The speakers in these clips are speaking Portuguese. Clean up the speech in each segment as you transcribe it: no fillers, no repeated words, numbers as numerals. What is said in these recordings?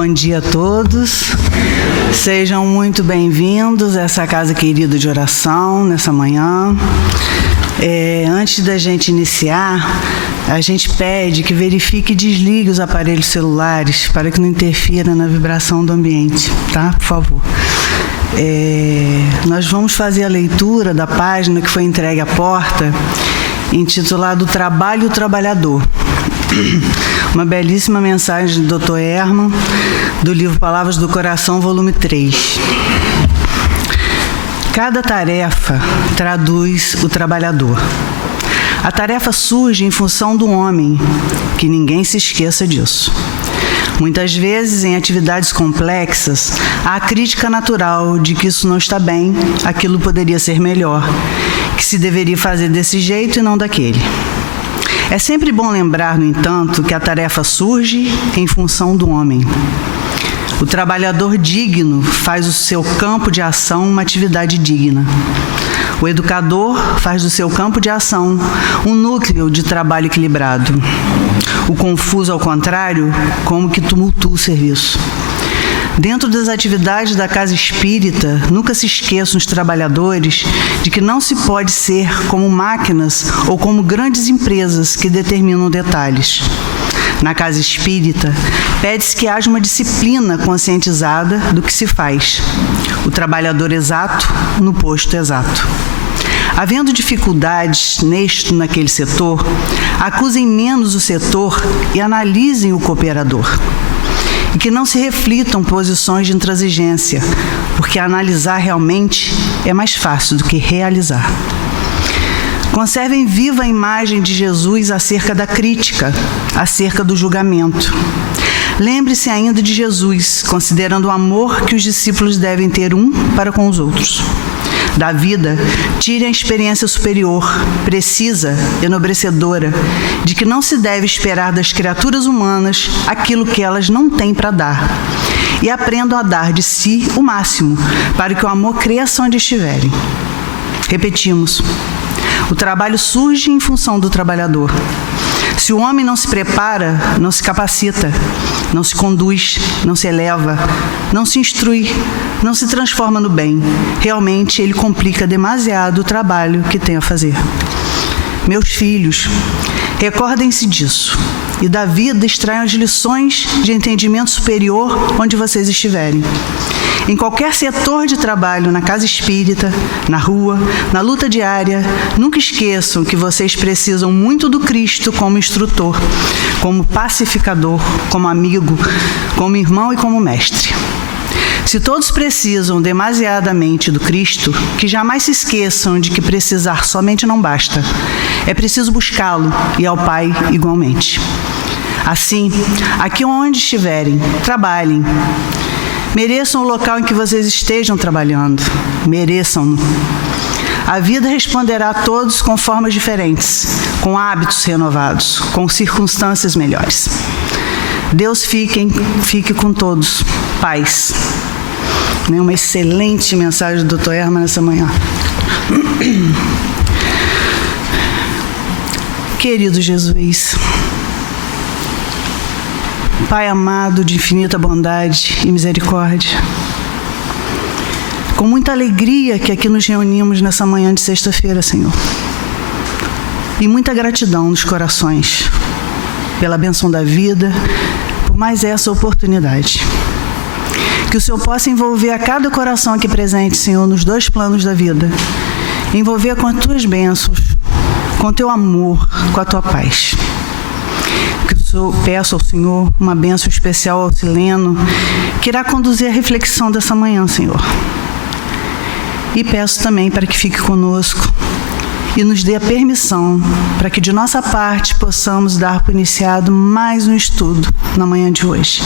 Bom dia a todos, sejam muito bem-vindos a essa casa querida de oração nessa manhã. Antes da gente iniciar, a gente pede que verifique e desligue os aparelhos celulares para que não interfira na vibração do ambiente, tá? Por favor. Nós vamos fazer a leitura da página que foi entregue à porta, intitulada O Trabalho e o Trabalhador. Uma belíssima mensagem do Dr. Herman, do livro Palavras do Coração, volume 3. Cada tarefa traduz o trabalhador. A tarefa surge em função do homem, que ninguém se esqueça disso. Muitas vezes, em atividades complexas, há a crítica natural de que isso não está bem, aquilo poderia ser melhor, que se deveria fazer desse jeito e não daquele. É sempre bom lembrar, no entanto, que a tarefa surge em função do homem. O trabalhador digno faz do seu campo de ação uma atividade digna. O educador faz do seu campo de ação um núcleo de trabalho equilibrado. O confuso, ao contrário, como que tumultua o serviço. Dentro das atividades da casa espírita, nunca se esqueçam os trabalhadores de que não se pode ser como máquinas ou como grandes empresas que determinam detalhes. Na casa espírita, pede-se que haja uma disciplina conscientizada do que se faz. O trabalhador exato no posto exato. Havendo dificuldades neste ou naquele setor, acusem menos o setor e analisem o cooperador. E que não se reflitam posições de intransigência, porque analisar realmente é mais fácil do que realizar. Conservem viva a imagem de Jesus acerca da crítica, acerca do julgamento. Lembre-se ainda de Jesus, considerando o amor que os discípulos devem ter um para com os outros. Da vida, tire a experiência superior, precisa, enobrecedora, de que não se deve esperar das criaturas humanas aquilo que elas não têm para dar. E aprendam a dar de si o máximo, para que o amor cresça onde estiverem. Repetimos, o trabalho surge em função do trabalhador. Se o homem não se prepara, não se capacita, não se conduz, não se eleva, não se instrui, não se transforma no bem, realmente ele complica demasiado o trabalho que tem a fazer. Meus filhos, recordem-se disso e da vida extraiam as lições de entendimento superior onde vocês estiverem. Em qualquer setor de trabalho, na casa espírita, na rua, na luta diária, nunca esqueçam que vocês precisam muito do Cristo como instrutor, como pacificador, como amigo, como irmão e como mestre. Se todos precisam demasiadamente do Cristo, que jamais se esqueçam de que precisar somente não basta. É preciso buscá-lo e ao Pai igualmente. Assim, aqui onde estiverem, trabalhem. Mereçam o local em que vocês estejam trabalhando. Mereçam-no. A vida responderá a todos com formas diferentes, com hábitos renovados, com circunstâncias melhores. Deus fique com todos. Paz. Uma excelente mensagem do Dr. Herman nessa manhã. Querido Jesus, Pai amado de infinita bondade e misericórdia, com muita alegria que aqui nos reunimos nessa manhã de sexta-feira, Senhor, e muita gratidão nos corações pela bênção da vida, por mais essa oportunidade. Que o Senhor possa envolver a cada coração aqui presente, Senhor, nos dois planos da vida, envolver com as tuas bênçãos, com o teu amor, com a tua paz. Que eu peço ao Senhor uma bênção especial ao Sileno, que irá conduzir a reflexão dessa manhã, Senhor. E peço também para que fique conosco e nos dê a permissão para que de nossa parte possamos dar por iniciado mais um estudo na manhã de hoje.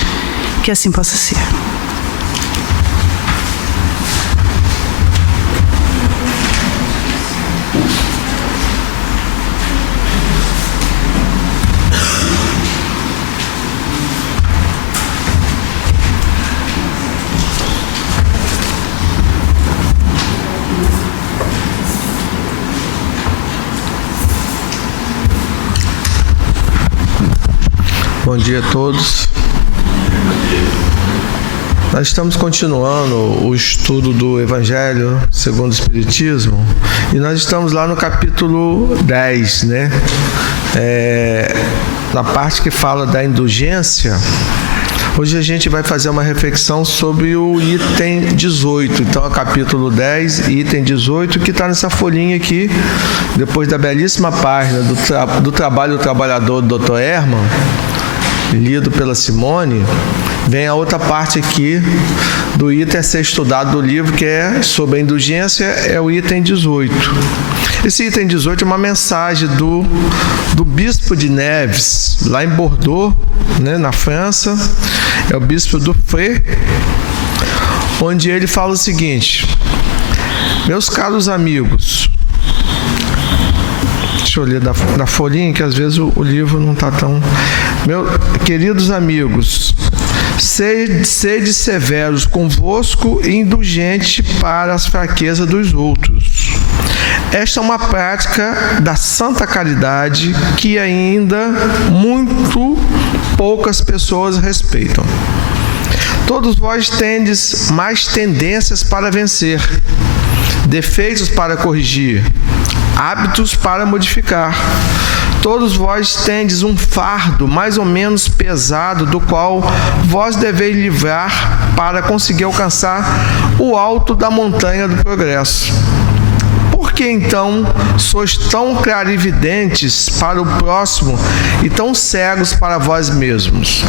Que assim possa ser. Bom dia a todos. Nós estamos continuando o estudo do Evangelho segundo o Espiritismo e nós estamos lá no capítulo 10, né? Na parte que fala da indulgência. Hoje a gente vai fazer uma reflexão sobre o item 18. Então, é o capítulo 10, item 18, que está nessa folhinha aqui, depois da belíssima página do Trabalho do Trabalhador do Dr. Hermann, lido pela Simone, vem a outra parte aqui do item a ser estudado do livro, que é sobre a indulgência, é o item 18. Esse item 18 é uma mensagem do bispo de Neves, lá em Bordeaux, né, na França, é o bispo Dufray, onde ele fala o seguinte: meus caros amigos, deixa eu ler da folhinha, que às vezes o livro não está tão... Queridos amigos, sede severos convosco e indulgente para as fraquezas dos outros. Esta é uma prática da santa caridade que ainda muito poucas pessoas respeitam. Todos vós tendes mais tendências para vencer, defeitos para corrigir, hábitos para modificar. Todos vós tendes um fardo mais ou menos pesado, do qual vós deveis livrar para conseguir alcançar o alto da montanha do progresso. Por que então sois tão clarividentes para o próximo e tão cegos para vós mesmos?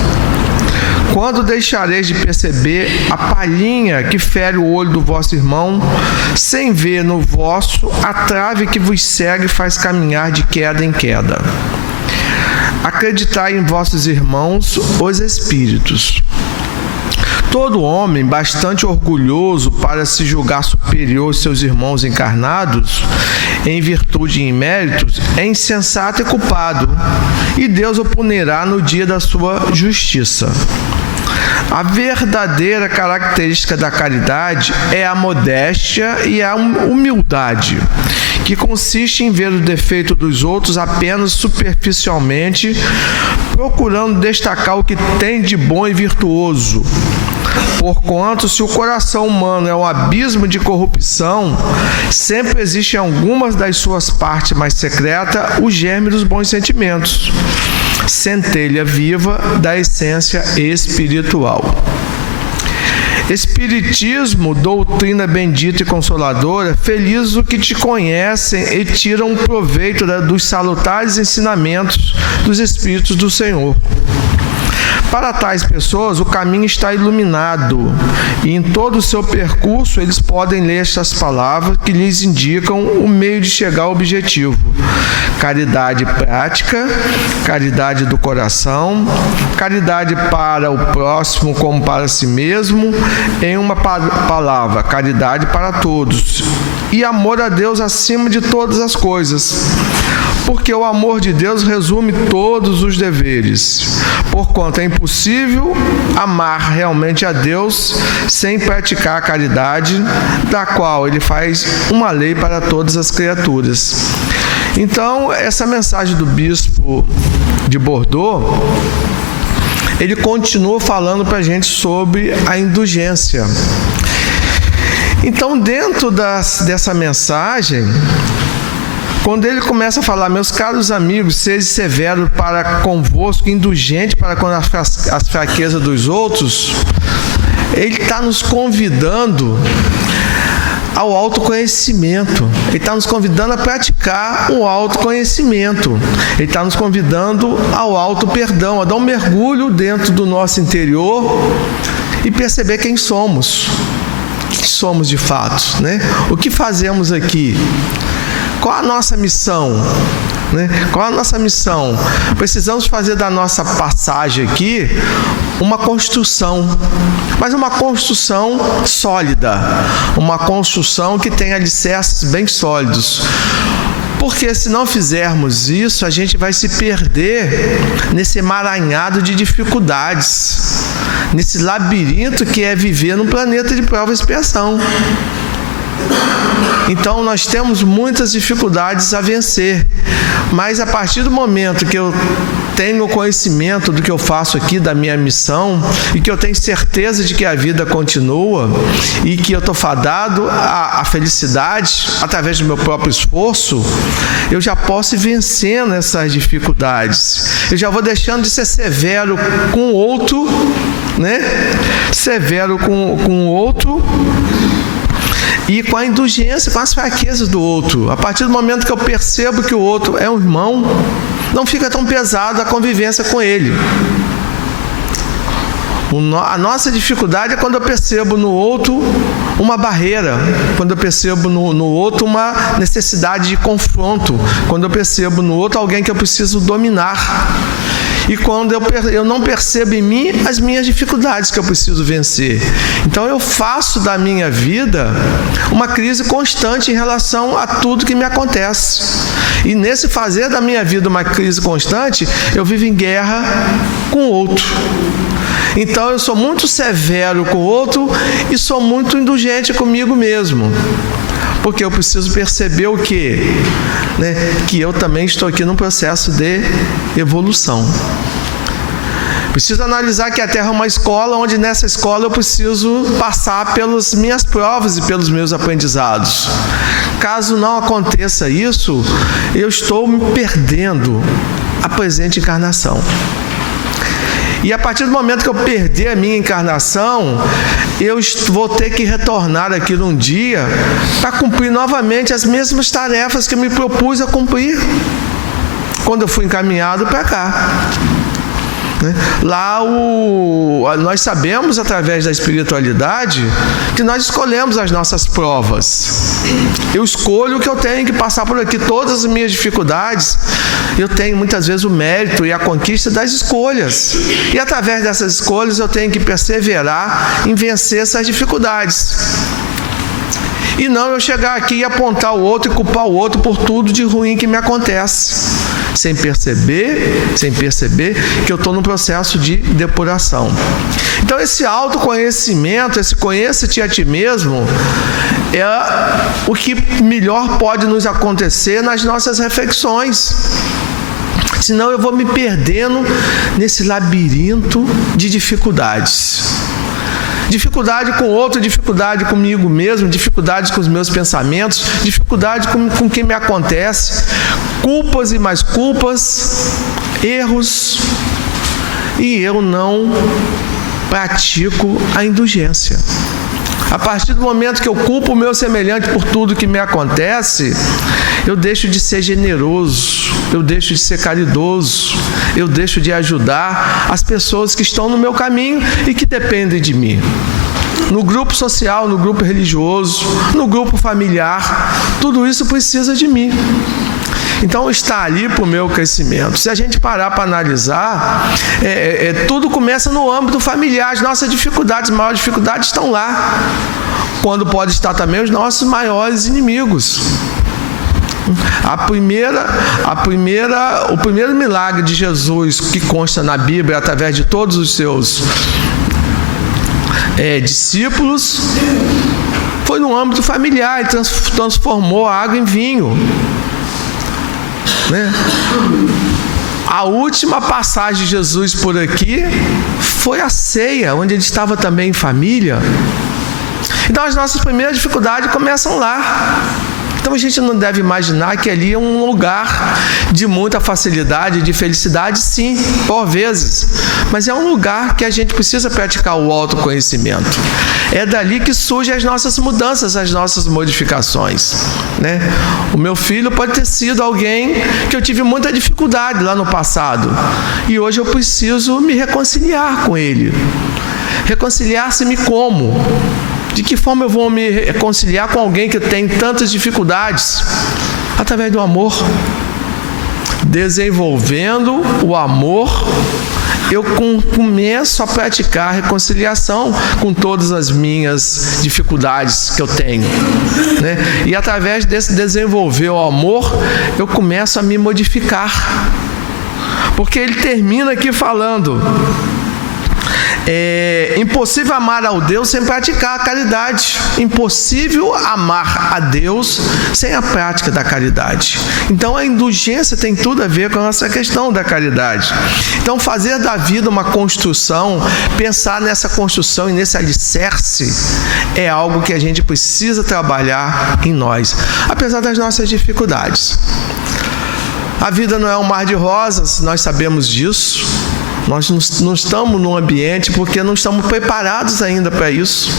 Quando deixareis de perceber a palhinha que fere o olho do vosso irmão, sem ver no vosso a trave que vos segue e faz caminhar de queda em queda? Acreditai em vossos irmãos, os espíritos. Todo homem bastante orgulhoso para se julgar superior aos seus irmãos encarnados, em virtude e em méritos, é insensato e culpado, e Deus o punirá no dia da sua justiça. A verdadeira característica da caridade é a modéstia e a humildade, que consiste em ver o defeito dos outros apenas superficialmente, procurando destacar o que tem de bom e virtuoso. Porquanto, se o coração humano é um abismo de corrupção, sempre existe em algumas das suas partes mais secretas o germe dos bons sentimentos, centelha viva da essência espiritual. Espiritismo, doutrina bendita e consoladora, felizes os que te conhecem e tiram proveito dos salutares ensinamentos dos Espíritos do Senhor. Para tais pessoas, o caminho está iluminado e em todo o seu percurso eles podem ler estas palavras que lhes indicam o meio de chegar ao objetivo. Caridade prática, caridade do coração, caridade para o próximo como para si mesmo, em uma palavra, caridade para todos, e amor a Deus acima de todas as coisas. Porque o amor de Deus resume todos os deveres, porquanto é impossível amar realmente a Deus sem praticar a caridade, da qual ele faz uma lei para todas as criaturas. Então, essa mensagem do bispo de Bordeaux, ele continua falando para a gente sobre a indulgência. Então, dentro dessa mensagem, quando ele começa a falar, meus caros amigos, sede severo para convosco, indulgente para com as fraquezas dos outros, ele está nos convidando ao autoconhecimento. Ele está nos convidando a praticar o autoconhecimento. Ele está nos convidando ao auto-perdão, a dar um mergulho dentro do nosso interior e perceber quem somos. Quem somos de fato, né? O que fazemos aqui? Qual a nossa missão? Qual a nossa missão? Precisamos fazer da nossa passagem aqui uma construção, mas uma construção sólida, uma construção que tenha alicerces bem sólidos. Porque se não fizermos isso, a gente vai se perder nesse emaranhado de dificuldades, nesse labirinto que é viver num planeta de prova e expiação. Então nós temos muitas dificuldades a vencer, mas a partir do momento que eu tenho conhecimento do que eu faço aqui, da minha missão, e que eu tenho certeza de que a vida continua e que eu estou fadado à felicidade através do meu próprio esforço, eu já posso ir vencendo essas dificuldades. Eu já vou deixando de ser severo com o outro, né? Severo com o outro e com a indulgência, com as fraquezas do outro. A partir do momento que eu percebo que o outro é um irmão, não fica tão pesado a convivência com ele. A nossa dificuldade é quando eu percebo no outro uma barreira, quando eu percebo no outro uma necessidade de confronto, quando eu percebo no outro alguém que eu preciso dominar. E quando eu não percebo em mim as minhas dificuldades que eu preciso vencer. Então eu faço da minha vida uma crise constante em relação a tudo que me acontece. E nesse fazer da minha vida uma crise constante, eu vivo em guerra com o outro. Então eu sou muito severo com o outro e sou muito indulgente comigo mesmo. Porque eu preciso perceber o quê? Que eu também estou aqui num processo de evolução. Preciso analisar que a Terra é uma escola, onde nessa escola eu preciso passar pelas minhas provas e pelos meus aprendizados. Caso não aconteça isso, eu estou me perdendo a presente encarnação. E a partir do momento que eu perder a minha encarnação, eu vou ter que retornar aqui num dia para cumprir novamente as mesmas tarefas que eu me propus a cumprir quando eu fui encaminhado para cá. Lá nós sabemos, através da espiritualidade, que nós escolhemos as nossas provas. Eu escolho que eu tenho que passar por aqui. Todas as minhas dificuldades, eu tenho muitas vezes o mérito e a conquista das escolhas. E através dessas escolhas eu tenho que perseverar em vencer essas dificuldades. E não eu chegar aqui e apontar o outro e culpar o outro por tudo de ruim que me acontece. Sem perceber que eu estou num processo de depuração. Então esse autoconhecimento, esse conheça-te a ti mesmo, é o que melhor pode nos acontecer nas nossas reflexões. Senão eu vou me perdendo nesse labirinto de dificuldades. Dificuldade com o outro, dificuldade comigo mesmo, dificuldade com os meus pensamentos, dificuldade com o que me acontece, culpas e mais culpas, erros, e eu não pratico a indulgência. A partir do momento que eu culpo o meu semelhante por tudo que me acontece, eu deixo de ser generoso, eu deixo de ser caridoso, eu deixo de ajudar as pessoas que estão no meu caminho e que dependem de mim. No grupo social, no grupo religioso, no grupo familiar, tudo isso precisa de mim. Então está ali para o meu crescimento. Se a gente parar para analisar, tudo começa no âmbito familiar. As nossas dificuldades, as maiores dificuldades estão lá. Quando pode estar também os nossos maiores inimigos. O primeiro milagre de Jesus que consta na Bíblia através de todos os seus discípulos foi no âmbito familiar. Ele transformou a água em vinho. A última passagem de Jesus por aqui foi a ceia, onde ele estava também em família. Então as nossas primeiras dificuldades começam lá. Então a gente não deve imaginar que ali é um lugar de muita facilidade, de felicidade, sim, por vezes. Mas é um lugar que a gente precisa praticar o autoconhecimento. É dali que surgem as nossas mudanças, as nossas modificações. O meu filho pode ter sido alguém que eu tive muita dificuldade lá no passado. E hoje eu preciso me reconciliar com ele. Reconciliar-se-me como? De que forma eu vou me reconciliar com alguém que tem tantas dificuldades? Através do amor. Desenvolvendo o amor, eu começo a praticar a reconciliação com todas as minhas dificuldades que eu tenho. E através desse desenvolver o amor, eu começo a me modificar. Porque ele termina aqui falando... É impossível amar ao Deus sem praticar a caridade. Impossível amar a Deus sem a prática da caridade. Então a indulgência tem tudo a ver com essa questão da caridade. Então fazer da vida uma construção, pensar nessa construção e nesse alicerce é algo que a gente precisa trabalhar em nós, apesar das nossas dificuldades. A vida não é um mar de rosas, nós sabemos disso. Nós não estamos num ambiente porque não estamos preparados ainda para isso.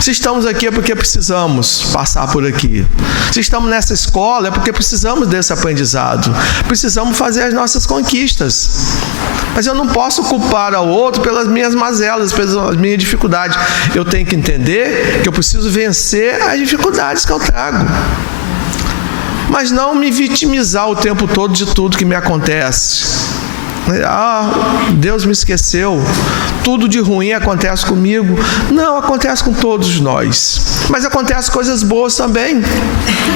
Se estamos aqui é porque precisamos passar por aqui. Se estamos nessa escola é porque precisamos desse aprendizado. Precisamos fazer as nossas conquistas. Mas eu não posso culpar ao outro pelas minhas mazelas, pelas minhas dificuldades. Eu tenho que entender que eu preciso vencer as dificuldades que eu trago. Mas não me vitimizar o tempo todo de tudo que me acontece. Deus me esqueceu, tudo de ruim acontece comigo. Não, acontece com todos nós, mas acontecem coisas boas também.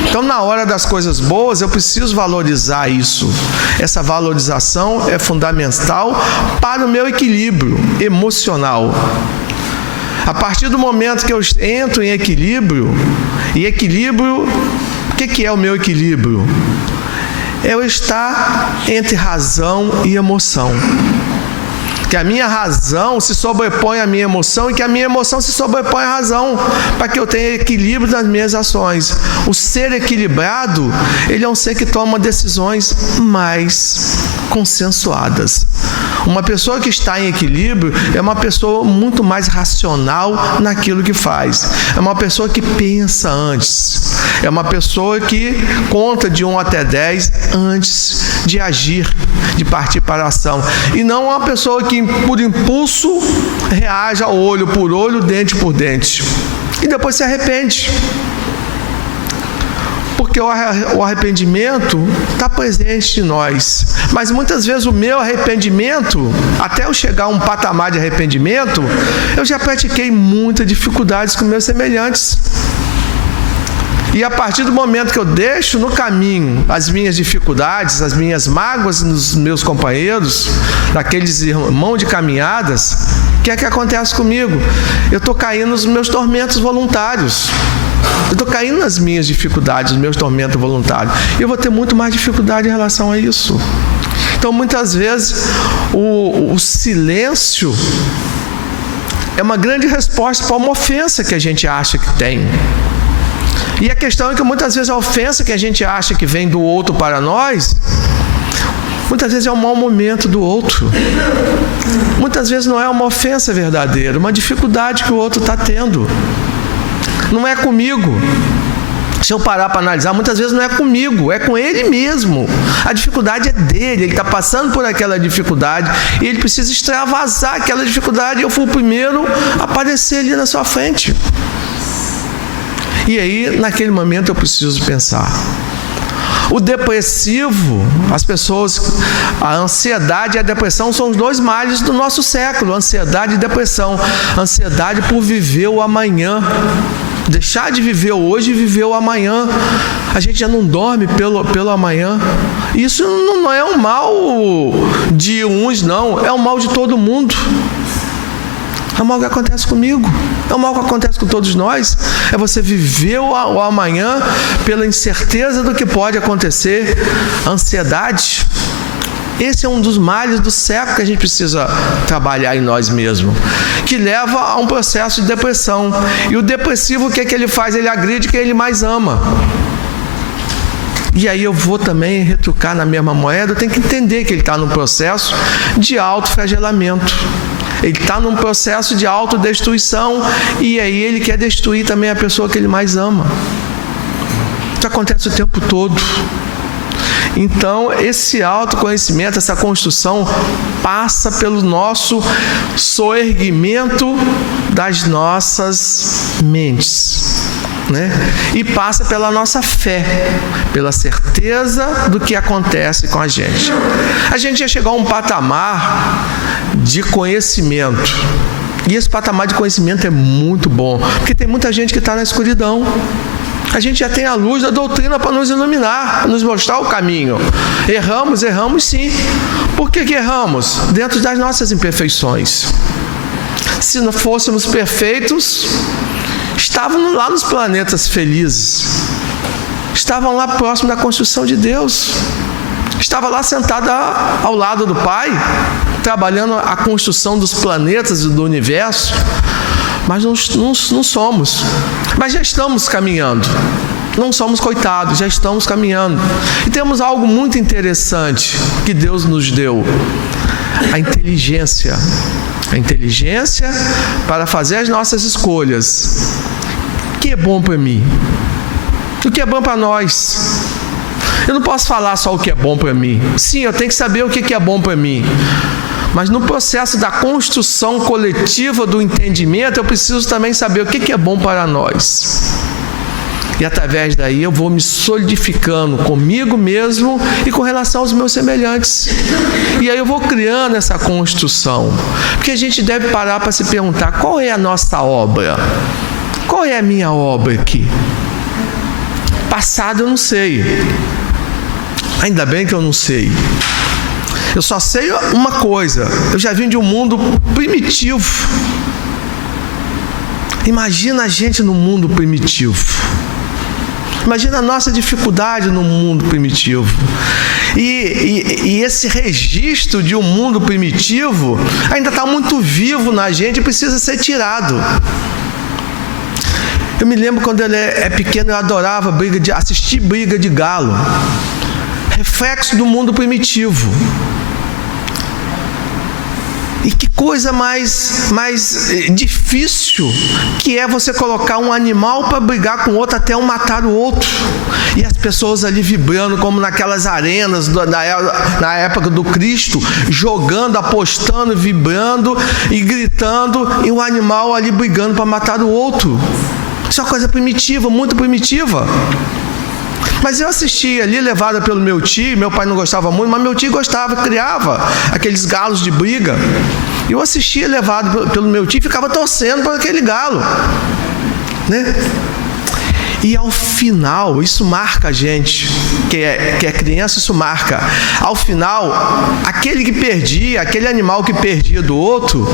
Então na hora das coisas boas eu preciso valorizar isso. Essa valorização é fundamental para o meu equilíbrio emocional. A partir do momento que eu entro em equilíbrio, o que é o meu equilíbrio? É eu estar entre razão e emoção. Que a minha razão se sobrepõe à minha emoção e que a minha emoção se sobrepõe à razão, para que eu tenha equilíbrio nas minhas ações. O ser equilibrado, ele é um ser que toma decisões mais consensuadas. Uma pessoa que está em equilíbrio é uma pessoa muito mais racional naquilo que faz. É uma pessoa que pensa antes. É uma pessoa que conta de 1 até 10 antes de agir, de partir para a ação. E não uma pessoa que, por impulso, reage a olho por olho, dente por dente. E depois se arrepende. Porque o arrependimento está presente em nós. Mas muitas vezes o meu arrependimento, até eu chegar a um patamar de arrependimento, eu já pratiquei muitas dificuldades com meus semelhantes. E a partir do momento que eu deixo no caminho as minhas dificuldades, as minhas mágoas nos meus companheiros, daqueles irmãos de caminhadas, o que é que acontece comigo? Eu estou caindo nos meus tormentos voluntários. Eu estou caindo nas minhas dificuldades, nos meus tormentos voluntários. E eu vou ter muito mais dificuldade em relação a isso. Então, muitas vezes, o silêncio é uma grande resposta para uma ofensa que a gente acha que tem. E a questão é que muitas vezes a ofensa que a gente acha que vem do outro para nós, muitas vezes é um mau momento do outro. Muitas vezes não é uma ofensa verdadeira, uma dificuldade que o outro está tendo. Não é comigo. Se eu parar para analisar, muitas vezes não é comigo, é com ele mesmo. A dificuldade é dele, ele está passando por aquela dificuldade e ele precisa extravasar aquela dificuldade e eu fui o primeiro a aparecer ali na sua frente. E aí, naquele momento, eu preciso pensar. O depressivo, a ansiedade e a depressão são os dois males do nosso século, ansiedade e depressão. Ansiedade por viver o amanhã. Deixar de viver o hoje e viver o amanhã. A gente já não dorme pelo amanhã. Isso não é um mal de uns, não. É um mal de todo mundo. É o mal que acontece comigo. É o mal que acontece com todos nós. É você viver o amanhã pela incerteza do que pode acontecer. Ansiedade. Esse é um dos males do século que a gente precisa trabalhar em nós mesmos, que leva a um processo de depressão. E o depressivo, o que é que ele faz? Ele agride quem ele mais ama. E aí eu vou também retrucar na mesma moeda. Eu tenho que entender que ele está num processo de autoflagelamento. Ele está num processo de autodestruição e aí ele quer destruir também a pessoa que ele mais ama. Isso acontece o tempo todo. Então, esse autoconhecimento, essa construção passa pelo nosso soerguimento das nossas mentes, né? E passa pela nossa fé, pela certeza do que acontece com a gente. A gente já chegou a um patamar de conhecimento. E esse patamar de conhecimento é muito bom, porque tem muita gente que está na escuridão. A gente já tem a luz da doutrina para nos iluminar, para nos mostrar o caminho. Erramos sim. Por que erramos? Dentro das nossas imperfeições. se não fôssemos perfeitos, estavam lá nos planetas felizes, estavam lá próximo da construção de Deus, estava lá sentada ao lado do Pai, trabalhando a construção dos planetas e do universo. Mas não somos. Mas já estamos caminhando. Não somos coitados, já estamos caminhando. E temos algo muito interessante que Deus nos deu: a inteligência. A inteligência para fazer as nossas escolhas. O que é bom para mim? O que é bom para nós? Eu não posso falar só o que é bom para mim. Sim, eu tenho que saber o que é bom para mim. Mas no processo da construção coletiva do entendimento, eu preciso também saber o que é bom para nós. E através daí eu vou me solidificando comigo mesmo e com relação aos meus semelhantes. E aí eu vou criando essa construção. Porque a gente deve parar para se perguntar: qual é a nossa obra? Qual é a minha obra aqui? Passado eu não sei. Ainda bem que eu não sei. Eu só sei uma coisa: eu já vim de um mundo primitivo. Imagina a gente no mundo primitivo. Imagina a nossa dificuldade no mundo primitivo. E esse registro de um mundo primitivo ainda está muito vivo na gente e precisa ser tirado. Eu me lembro quando ele é pequeno, eu adorava assistir briga de galo. Reflexo do mundo primitivo. E que coisa mais difícil que é você colocar um animal para brigar com outro até um matar o outro. E as pessoas ali vibrando como naquelas arenas na época do Cristo, jogando, apostando, vibrando e gritando, e o animal ali brigando para matar o outro. Isso é uma coisa primitiva, muito primitiva. Mas eu assistia ali, levada pelo meu tio. Meu pai não gostava muito, mas meu tio gostava, criava aqueles galos de briga. Eu assistia, levado pelo meu tio, e ficava torcendo por aquele galo, né? E ao final, isso marca a gente, que é criança, isso marca. Ao final, aquele que perdia, aquele animal que perdia do outro,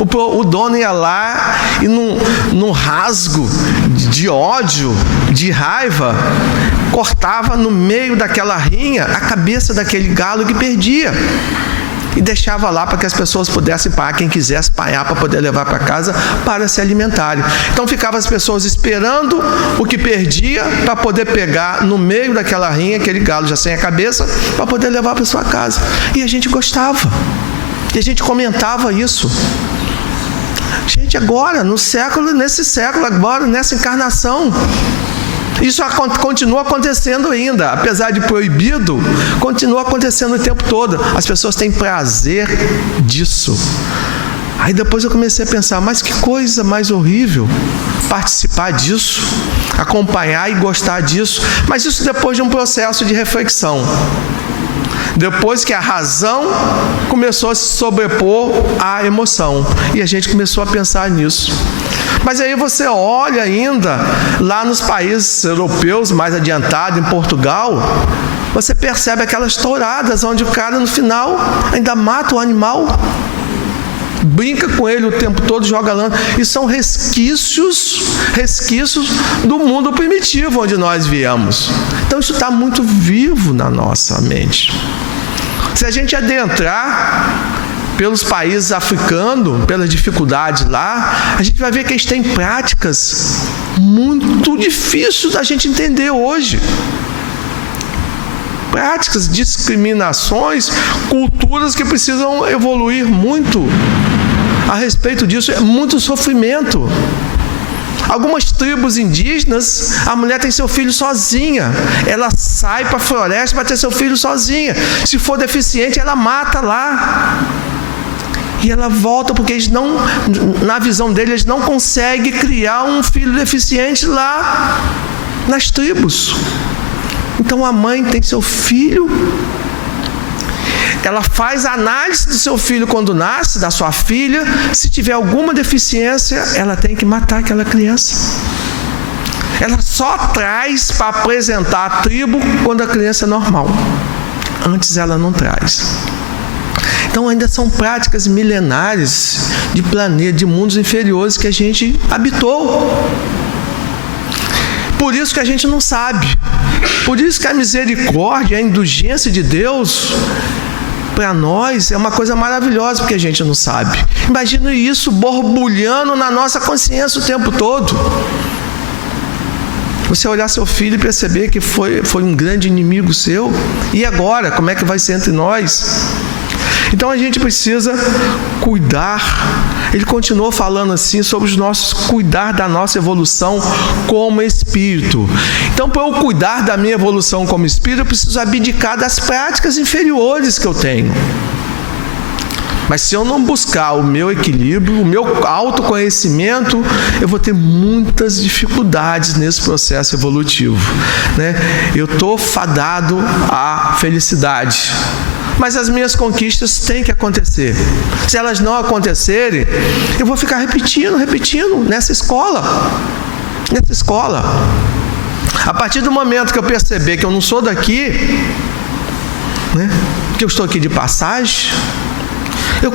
o dono ia lá e num rasgo de ódio, de raiva, cortava no meio daquela rinha a cabeça daquele galo que perdia. E deixava lá para que as pessoas pudessem pagar, quem quisesse pagar para poder levar para casa para se alimentarem. Então ficavam as pessoas esperando o que perdia para poder pegar no meio daquela rinha, aquele galo já sem a cabeça, para poder levar para sua casa. E a gente gostava. E a gente comentava isso. Gente, agora, nesse século agora, nessa encarnação, isso continua acontecendo ainda, apesar de proibido, continua acontecendo o tempo todo. As pessoas têm prazer disso. Aí depois eu comecei a pensar: mas que coisa mais horrível participar disso, acompanhar e gostar disso. Mas isso depois de um processo de reflexão. Depois que a razão começou a se sobrepor à emoção. E a gente começou a pensar nisso. Mas aí você olha ainda lá nos países europeus mais adiantados, em Portugal, você percebe aquelas touradas onde o cara no final ainda mata o animal, brinca com ele o tempo todo, joga lã. E são resquícios do mundo primitivo onde nós viemos. Então isso está muito vivo na nossa mente. Se a gente adentrar pelos países africanos, pelas dificuldades lá, a gente vai ver que eles têm práticas muito difíceis da gente entender hoje. Práticas, discriminações, culturas que precisam evoluir muito a respeito disso. É muito sofrimento. Algumas tribos indígenas, a mulher tem seu filho sozinha. Ela sai para a floresta para ter seu filho sozinha. Se for deficiente, ela mata lá. E ela volta porque eles não, na visão deles, eles não conseguem criar um filho deficiente lá nas tribos. Então a mãe tem seu filho, ela faz a análise do seu filho quando nasce, da sua filha. Se tiver alguma deficiência, ela tem que matar aquela criança. Ela só traz para apresentar a tribo quando a criança é normal. Antes ela não traz. Então ainda são práticas milenares de planetas, de mundos inferiores que a gente habitou. Por isso que a gente não sabe. Por isso que a misericórdia, a indulgência de Deus, para nós, é uma coisa maravilhosa, porque a gente não sabe. Imagina isso borbulhando na nossa consciência o tempo todo. Você olhar seu filho e perceber que foi um grande inimigo seu. E agora, como é que vai ser entre nós? Então a gente precisa cuidar. Ele continuou falando assim sobre os nossos cuidar da nossa evolução como espírito. Então, para eu cuidar da minha evolução como espírito, eu preciso abdicar das práticas inferiores que eu tenho. Mas se eu não buscar o meu equilíbrio, o meu autoconhecimento, eu vou ter muitas dificuldades nesse processo evolutivo, né? Eu estou fadado à felicidade. Mas as minhas conquistas têm que acontecer. Se elas não acontecerem, eu vou ficar repetindo nessa escola. A partir do momento que eu perceber que eu não sou daqui, né, que eu estou aqui de passagem, eu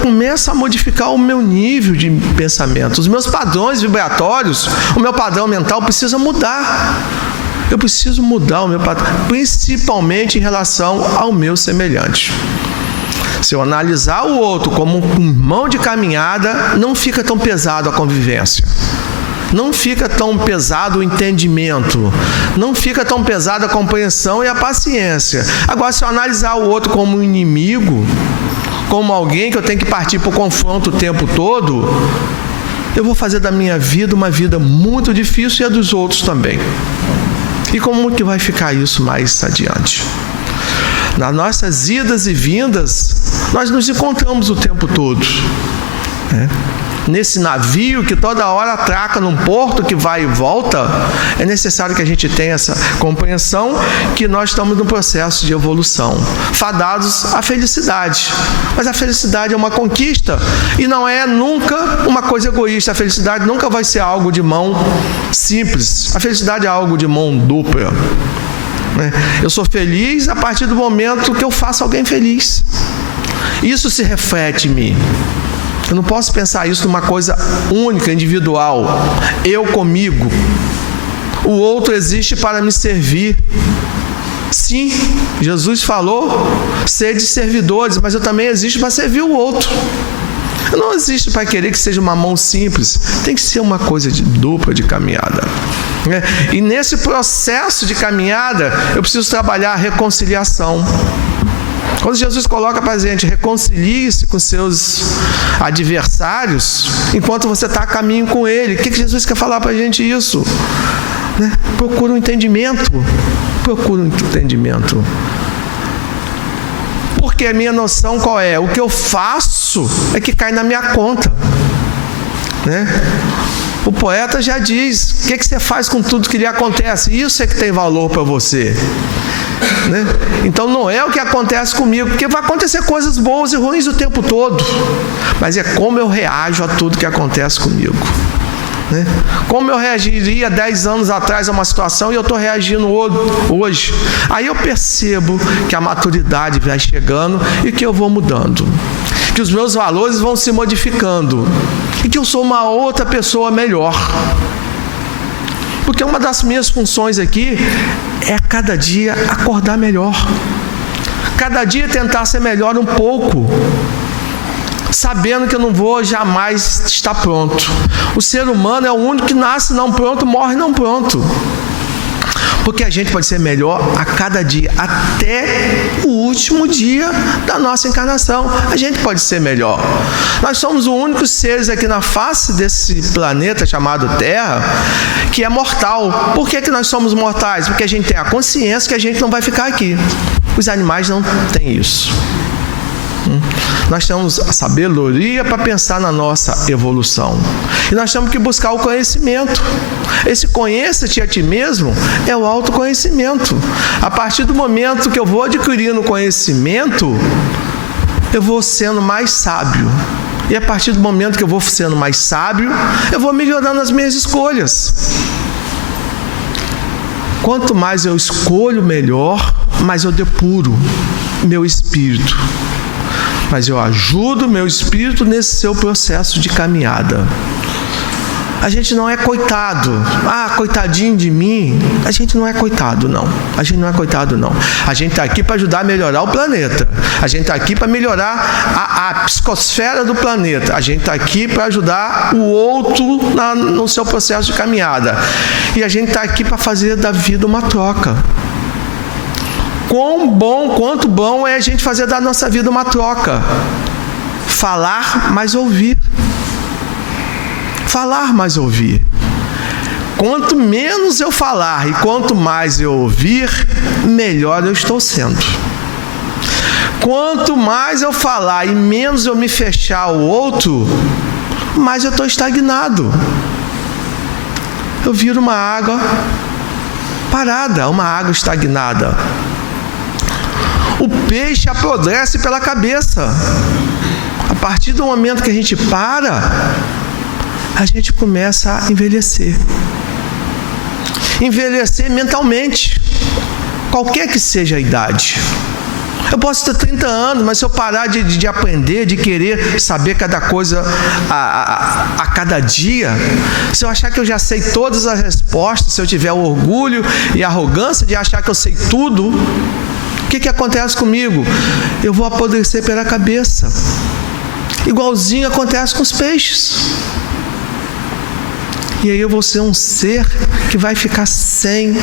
começo a modificar o meu nível de pensamento. Os meus padrões vibratórios, o meu padrão mental precisa mudar. Eu preciso mudar o meu padrão, principalmente em relação ao meu semelhante. Se eu analisar o outro como um irmão de caminhada, não fica tão pesado a convivência. Não fica tão pesado o entendimento. Não fica tão pesado a compreensão e a paciência. Agora, se eu analisar o outro como um inimigo, como alguém que eu tenho que partir para o confronto o tempo todo, eu vou fazer da minha vida uma vida muito difícil e a dos outros também. E como que vai ficar isso mais adiante? Nas nossas idas e vindas, nós nos encontramos o tempo todo, né? Nesse navio que toda hora atraca num porto que vai e volta, é necessário que a gente tenha essa compreensão que nós estamos num processo de evolução, fadados à felicidade. Mas a felicidade é uma conquista e não é nunca uma coisa egoísta. A felicidade nunca vai ser algo de mão simples. A felicidade é algo de mão dupla. Eu sou feliz a partir do momento que eu faço alguém feliz. Isso se reflete em mim. Eu não posso pensar isso numa coisa única, individual. Eu comigo. O outro existe para me servir. Sim, Jesus falou, sede servidores, mas eu também existo para servir o outro. Eu não existo para querer que seja uma mão simples. Tem que ser uma coisa dupla de caminhada. E nesse processo de caminhada, eu preciso trabalhar a reconciliação. Quando Jesus coloca para a gente, reconcilie-se com seus adversários, enquanto você está a caminho com ele. O que Jesus quer falar para a gente isso? Procura um entendimento. Porque a minha noção qual é? O que eu faço é que cai na minha conta. O poeta já diz, o que você faz com tudo que lhe acontece? Isso é que tem valor para você. Então não é o que acontece comigo, porque vai acontecer coisas boas e ruins o tempo todo, mas é como eu reajo a tudo que acontece comigo. Como eu reagiria 10 anos atrás a uma situação e eu estou reagindo hoje. Aí eu percebo que a maturidade vai chegando e que eu vou mudando, que os meus valores vão se modificando e que eu sou uma outra pessoa melhor. Porque uma das minhas funções aqui é a cada dia acordar melhor. Cada dia tentar ser melhor um pouco. Sabendo que eu não vou jamais estar pronto. O ser humano é o único que nasce não pronto, morre não pronto. Porque a gente pode ser melhor a cada dia, até o último dia da nossa encarnação. A gente pode ser melhor. Nós somos os únicos seres aqui na face desse planeta chamado Terra que é mortal. Por que nós somos mortais? Porque a gente tem a consciência que a gente não vai ficar aqui. Os animais não têm isso. Nós temos a sabedoria para pensar na nossa evolução. E nós temos que buscar o conhecimento. Esse conheça-te a ti mesmo é o autoconhecimento. A partir do momento que eu vou adquirindo conhecimento, eu vou sendo mais sábio. E a partir do momento que eu vou sendo mais sábio, eu vou melhorando as minhas escolhas. Quanto mais eu escolho melhor, mais eu depuro meu espírito. mas eu ajudo meu espírito nesse seu processo de caminhada. A gente não é coitado. Coitadinho de mim. A gente não é coitado, não. A gente não é coitado, não. A gente está aqui para ajudar a melhorar o planeta. A gente está aqui para melhorar a psicosfera do planeta. A gente está aqui para ajudar o outro no seu processo de caminhada. E a gente está aqui para fazer da vida uma troca. Quanto bom é a gente fazer da nossa vida uma troca. Falar, mas ouvir. Falar, mas ouvir. Quanto menos eu falar e quanto mais eu ouvir, melhor eu estou sendo. Quanto mais eu falar e menos eu me fechar ao outro, mais eu estou estagnado. Eu viro uma água parada, uma água estagnada. O peixe apodrece pela cabeça. A partir do momento que a gente para, a gente começa a envelhecer. Envelhecer mentalmente, qualquer que seja a idade. Eu posso ter 30 anos, mas se eu parar de aprender, de querer saber cada coisa a cada dia, se eu achar que eu já sei todas as respostas, se eu tiver o orgulho e a arrogância de achar que eu sei tudo, o que acontece comigo? Eu vou apodrecer pela cabeça. Igualzinho acontece com os peixes. E aí eu vou ser um ser que vai ficar sem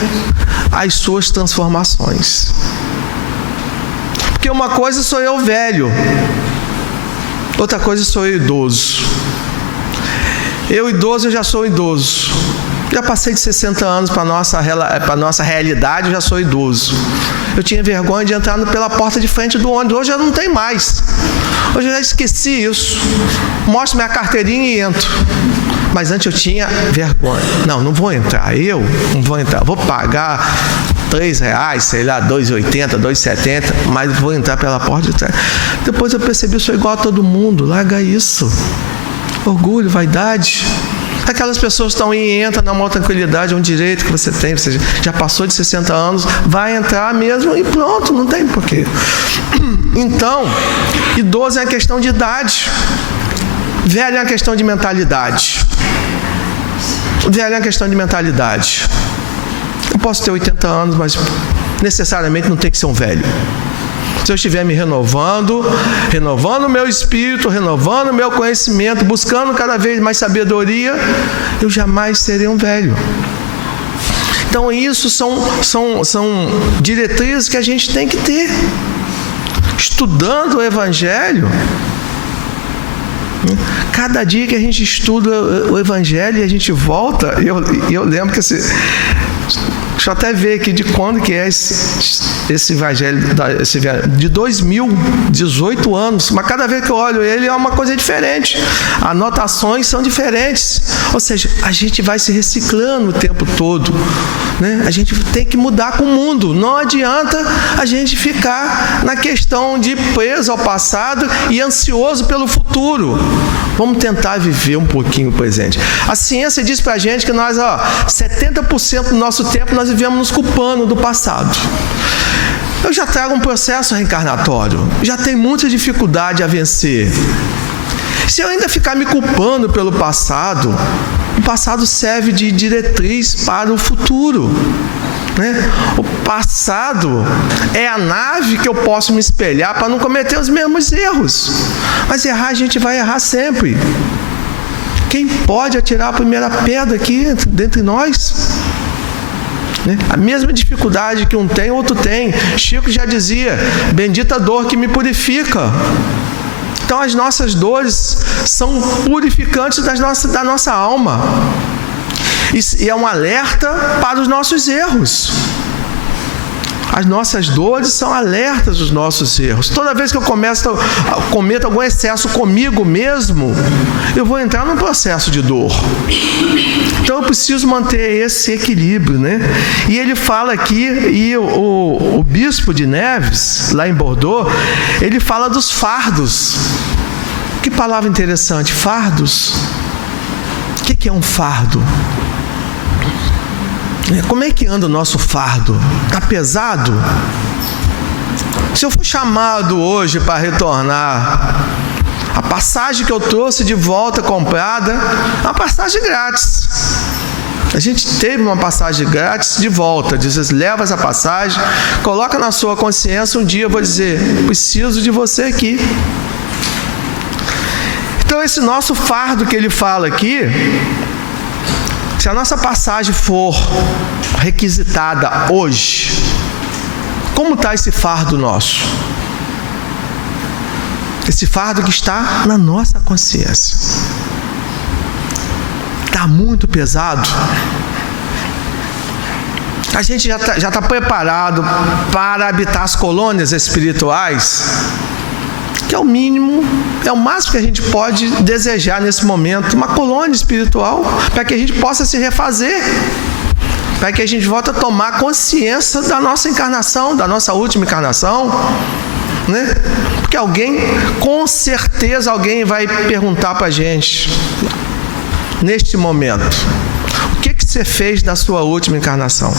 as suas transformações. Porque uma coisa sou eu velho, outra coisa sou eu idoso. Eu idoso, eu já sou idoso. Já passei de 60 anos para a nossa realidade, eu já sou idoso. Eu tinha vergonha de entrar pela porta de frente do ônibus. Hoje eu não tenho mais. Hoje eu já esqueci isso. Mostro minha carteirinha e entro. Mas antes eu tinha vergonha. Não vou entrar. Eu não vou entrar. Vou pagar R$3, sei lá, R$2,80, R$2,70, mas vou entrar pela porta de trás. Depois eu percebi, eu sou igual a todo mundo. Larga isso. Orgulho, vaidade. Aquelas pessoas estão aí e entram na maior tranquilidade, é um direito que você tem, você já passou de 60 anos, vai entrar mesmo e pronto, não tem porquê. Então, idoso é uma questão de idade, velho é uma questão de mentalidade. Velho é uma questão de mentalidade. Eu posso ter 80 anos, mas necessariamente não tem que ser um velho. Se eu estiver me renovando o meu espírito, renovando o meu conhecimento, buscando cada vez mais sabedoria, eu jamais serei um velho. Então isso são diretrizes que a gente tem que ter. Estudando o Evangelho, cada dia que a gente estuda o Evangelho e a gente volta, eu lembro que deixa eu até ver aqui de quando que é esse Evangelho, de 2018 anos, mas cada vez que eu olho ele é uma coisa diferente, anotações são diferentes, ou seja, a gente vai se reciclando o tempo todo, né? A gente tem que mudar com o mundo, não adianta a gente ficar na questão de preso ao passado e ansioso pelo futuro. Vamos tentar viver um pouquinho o presente. A ciência diz pra gente que nós, 70% do nosso tempo nós vivemos nos culpando do passado. Eu já trago um processo reencarnatório, já tenho muita dificuldade a vencer. Se eu ainda ficar me culpando pelo passado, o passado serve de diretriz para o futuro, né? O passado é a nave que eu posso me espelhar para não cometer os mesmos erros. Mas errar, a gente vai errar sempre. Quem pode atirar a primeira pedra aqui dentre nós? Né? A mesma dificuldade que um tem, outro tem. Chico já dizia: bendita dor que me purifica. Então as nossas dores são purificantes da nossa alma. E é um alerta para os nossos erros. As nossas dores são alertas dos nossos erros. Toda vez que eu cometo algum excesso comigo mesmo, eu vou entrar num processo de dor. Então eu preciso manter esse equilíbrio, né? E ele fala aqui, e o bispo de Neves, lá em Bordeaux, ele fala dos fardos. Que palavra interessante, fardos. O que é um fardo? Como é que anda o nosso fardo? Está pesado? Se eu for chamado hoje para retornar, a passagem que eu trouxe de volta comprada é uma passagem grátis. A gente teve uma passagem grátis de volta. Diz, leva essa passagem, coloca na sua consciência, um dia eu vou dizer, preciso de você aqui. Então esse nosso fardo que ele fala aqui, se a nossa passagem for requisitada hoje, como está esse fardo nosso? Esse fardo que está na nossa consciência. Está muito pesado. A gente já está preparado para habitar as colônias espirituais, que é o mínimo, é o máximo que a gente pode desejar nesse momento, uma colônia espiritual, para que a gente possa se refazer, para que a gente volte a tomar consciência da nossa encarnação, da nossa última encarnação, né? Porque com certeza alguém vai perguntar para a gente, neste momento, o que você fez da sua última encarnação?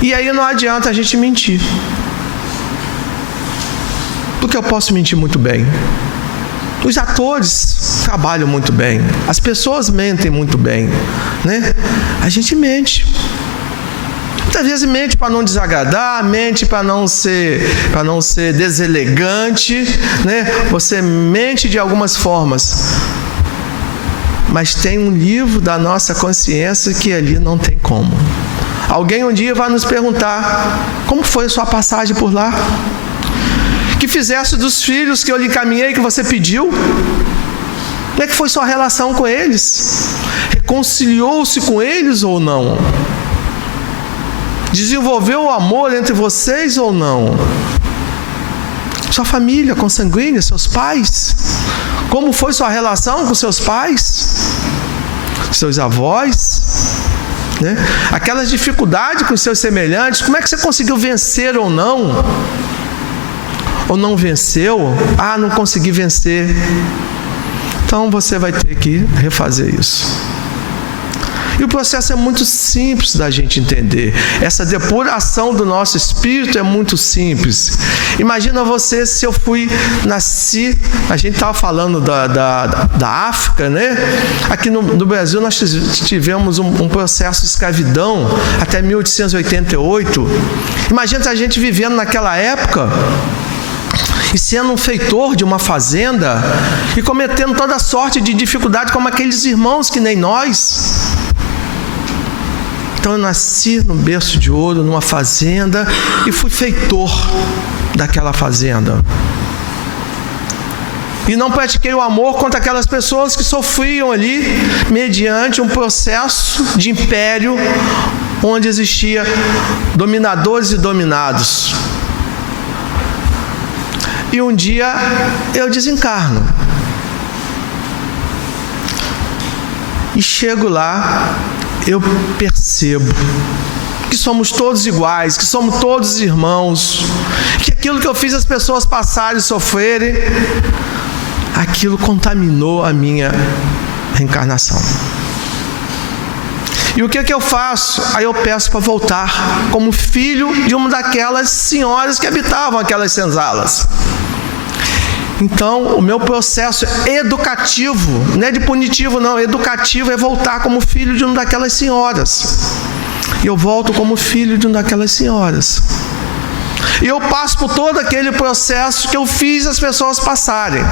E aí não adianta a gente mentir. Porque eu posso mentir muito bem. Os atores trabalham muito bem. As pessoas mentem muito bem, né? A gente mente. Muitas vezes mente para não desagradar, mente para não ser deselegante, né? Você mente de algumas formas. Mas tem um livro da nossa consciência que ali não tem como. Alguém um dia vai nos perguntar, como foi a sua passagem por lá? Que fizesse dos filhos que eu lhe encaminhei, que você pediu? Como é que foi sua relação com eles? Reconciliou-se com eles ou não? Desenvolveu o amor entre vocês ou não? Sua família consanguínea, seus pais? Como foi sua relação com seus pais? Seus avós? Né? Aquelas dificuldades com seus semelhantes, como é que você conseguiu vencer ou não? Ou não venceu? Ah, não consegui vencer. Então você vai ter que refazer isso. E o processo é muito simples da gente entender. Essa depuração do nosso espírito é muito simples. Imagina você, se eu nasci, a gente estava falando da África, né? Aqui no Brasil nós tivemos um processo de escravidão até 1888. Imagina a gente vivendo naquela época e sendo um feitor de uma fazenda e cometendo toda sorte de dificuldade como aqueles irmãos que nem nós. Então eu nasci num berço de ouro, numa fazenda, e fui feitor daquela fazenda. E não pratiquei o amor contra aquelas pessoas que sofriam ali, mediante um processo de império, onde existia dominadores e dominados. E um dia eu desencarno. E chego lá, eu percebo que somos todos iguais, que somos todos irmãos, que aquilo que eu fiz as pessoas passarem e sofrerem, aquilo contaminou a minha reencarnação. E o que eu faço? Aí eu peço para voltar como filho de uma daquelas senhoras que habitavam aquelas senzalas. Então, o meu processo educativo, não é de punitivo não, educativo é voltar como filho de uma daquelas senhoras. E eu volto como filho de uma daquelas senhoras. E eu passo por todo aquele processo que eu fiz as pessoas passarem.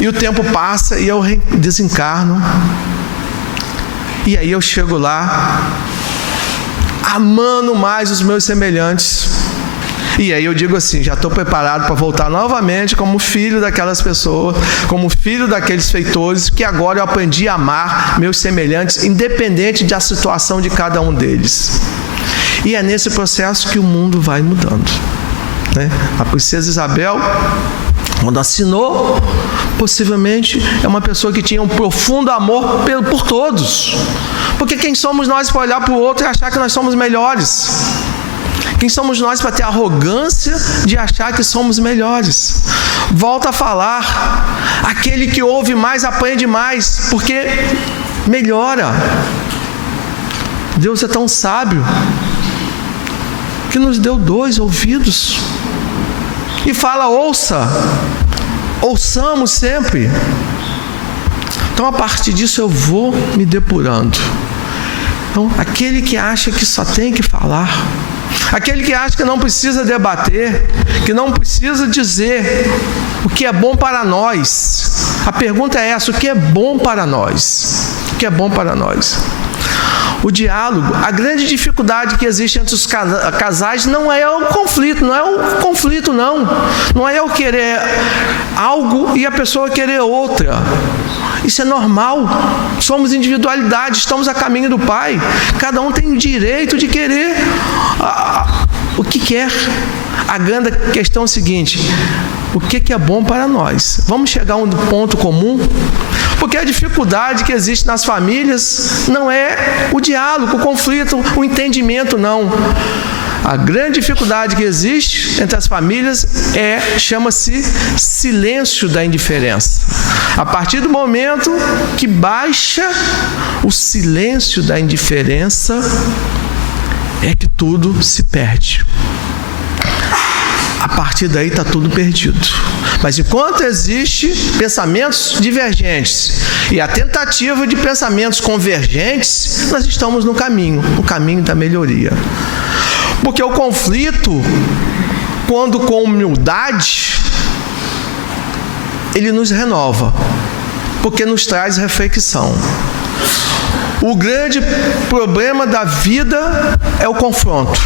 E o tempo passa e eu desencarno. E aí eu chego lá, amando mais os meus semelhantes. E aí eu digo assim, já estou preparado para voltar novamente como filho daquelas pessoas, como filho daqueles feitores, que agora eu aprendi a amar meus semelhantes, independente da situação de cada um deles. E é nesse processo que o mundo vai mudando, né? A princesa Isabel, quando assinou, possivelmente é uma pessoa que tinha um profundo amor por todos. Porque quem somos nós para olhar para o outro e achar que nós somos melhores? Quem somos nós para ter a arrogância de achar que somos melhores? Volto a falar, aquele que ouve mais aprende mais, porque melhora. Deus é tão sábio. que nos deu 2 ouvidos. E fala, ouçamos sempre. Então, a partir disso, eu vou me depurando. Então, aquele que acha que só tem que falar, aquele que acha que não precisa debater, que não precisa dizer o que é bom para nós. A pergunta é essa: o que é bom para nós? O que é bom para nós? O diálogo, a grande dificuldade que existe entre os casais não é o conflito, não é eu querer algo e a pessoa querer outra. Isso é normal, somos individualidades, estamos a caminho do Pai, cada um tem o direito de querer o que quer. A grande questão é o seguinte: o que é bom para nós? Vamos chegar a um ponto comum? Porque a dificuldade que existe nas famílias não é o diálogo, o conflito, o entendimento, não. A grande dificuldade que existe entre as famílias chama-se silêncio da indiferença. A partir do momento que baixa o silêncio da indiferença, é que tudo se perde. A partir daí está tudo perdido. Mas enquanto existe pensamentos divergentes e a tentativa de pensamentos convergentes, nós estamos no caminho da melhoria. Porque o conflito, quando com humildade, ele nos renova, porque nos traz reflexão. O grande problema da vida é o confronto.